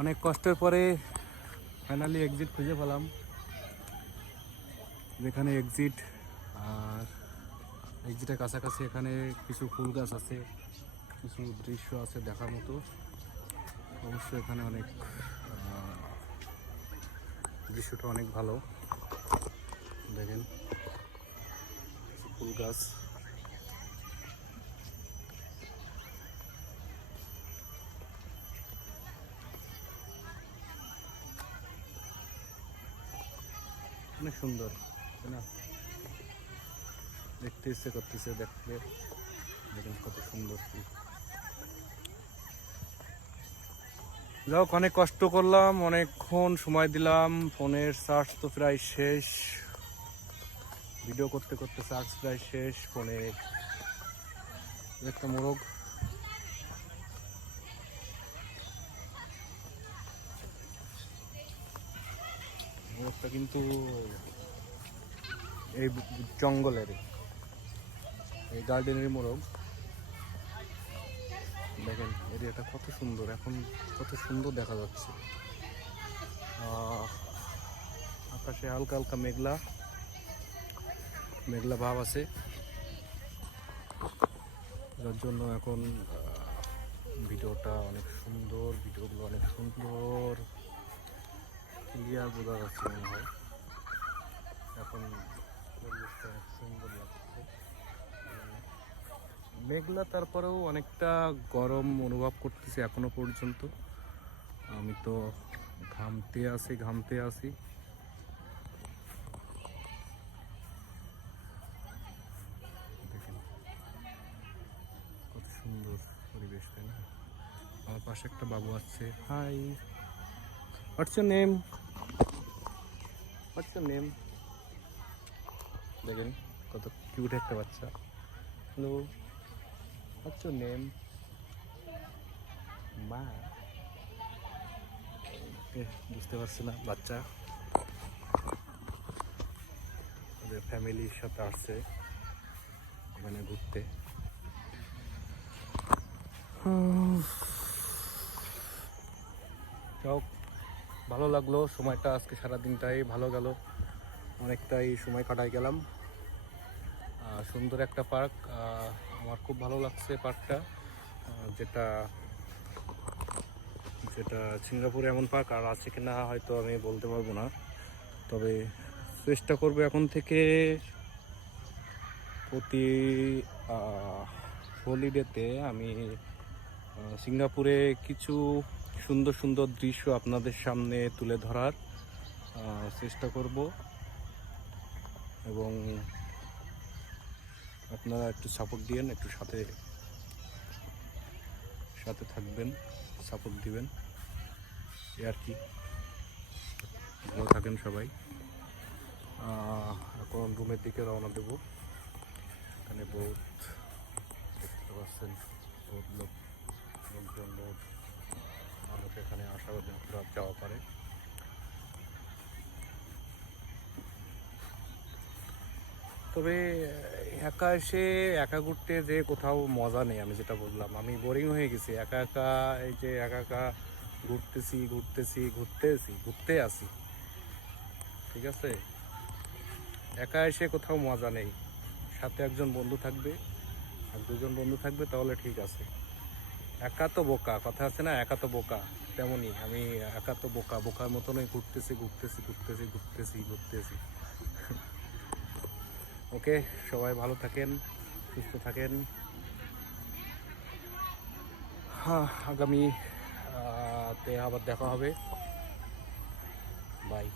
অনেক কষ্টের পরে ফাইনালি এক্সিট খুঁজে পেলাম, যেখানে এক্সিট আর এক্সিটের কাছাকাছি এখানে কিছু ফুল গাছ আছে, কিছু দৃশ্য আছে দেখার মতো। অবশ্যই এখানে অনেক দৃশ্যটা অনেক ভালো। দেখেন ফুল গাছ। অনেক সুন্দর, তাই না? দেখতে ইচ্ছে করতেছে, দেখতে। দেখেন কত সুন্দর। কি যাই অনেক কষ্ট করলাম, অনেকক্ষণ সময় দিলাম, ফোনের চার্জ তো প্রায় শেষ। ভিডিও করতে করতে চার্জ প্রায় শেষ, ফোনে একটা মোরগ। মোরগটা কিন্তু এই জঙ্গলের, এই গার্ডেনের মোরগ, দেখেন, এরিয়াটা কত সুন্দর, এখন কত সুন্দর দেখা যাচ্ছে। আকাশে হালকা হালকা মেঘলা মেঘলা ভাব আছে। যার জন্য এখন ভিডিওটা অনেক সুন্দর, ভিডিওগুলো অনেক সুন্দর। ক্লিয়ার বোঝা যাচ্ছে মনে হয়। এখন পরিবেশটা সুন্দর লাগছে। মেঘলা তারপরেও অনেকটা গরম অনুভব করতেছি এখনও পর্যন্ত। আমি তো ঘামতে আসি ঘামতে আসি কত সুন্দর পরিবেশ, তাই না? আমার পাশে একটা বাবু আছে। Hi, what's your name? What's your name দেখেন কত কিউট একটা বাচ্চা। হ্যালো হোয়াটস ইউর নেম মা বুঝতে পারছি না বাচ্চা। ওদের ফ্যামিলির সাথে আসছে ওখানে ঘুরতে। যাক ভালো লাগল, সময়টা আজকে সারা দিনটাই ভালো গেল। অনেকটাই সময় কাটাই গেলাম। সুন্দর একটা পার্ক আমার খুব ভালো লাগছে পার্কটা। যেটা যেটা সিঙ্গাপুরে এমন পার্ক আর আছে কি না হয়তো আমি বলতে পারব না। তবে চেষ্টা করব এখন থেকে প্রতি হলিডেতে আমি সিঙ্গাপুরে কিছু সুন্দর সুন্দর দৃশ্য আপনাদের সামনে তুলে ধরার চেষ্টা করব। এবং আপনারা একটু সাপোর্ট দিবেন একটু সাথে সাথে থাকবেন সাপোর্ট দিবেন। এ আর কি। ভালো থাকেন সবাই। এখন রুমের দিকে রওনা দেবো। এখানে বহুত দেখতে পাচ্ছেন, বহুত লোক, লোকজন, বহুত মানুষ এখানে আসা যাওয়া পারে তবে একা এসে একা ঘুরতে যে কোথাও মজা নেই, আমি যেটা বললাম। আমি বোরিং হয়ে গেছি। একা একা এই যে একা একা ঘুরতেছি ঘুরতেছি ঘুরতেছি, ঘুরতে আসি। ঠিক আছে? একা এসে কোথাও মজা নেই। সাথে একজন বন্ধু থাকবে। আর দুজন বন্ধু থাকবে, তাহলে ঠিক আছে। একা তো বোকা, কথা আছে না? একা তো বোকা, তেমনই। আমি একা তো বোকা, বোকার মতনই ঘুরতেছি ঘুরতেছি ঘুরতেছি ঘুরতেছি ঘুরতেছি। ওকে, সবাই ভালো থাকেন, সুস্থ থাকেন। হ্যাঁ আগামী তে আবার দেখা হবে। বাই।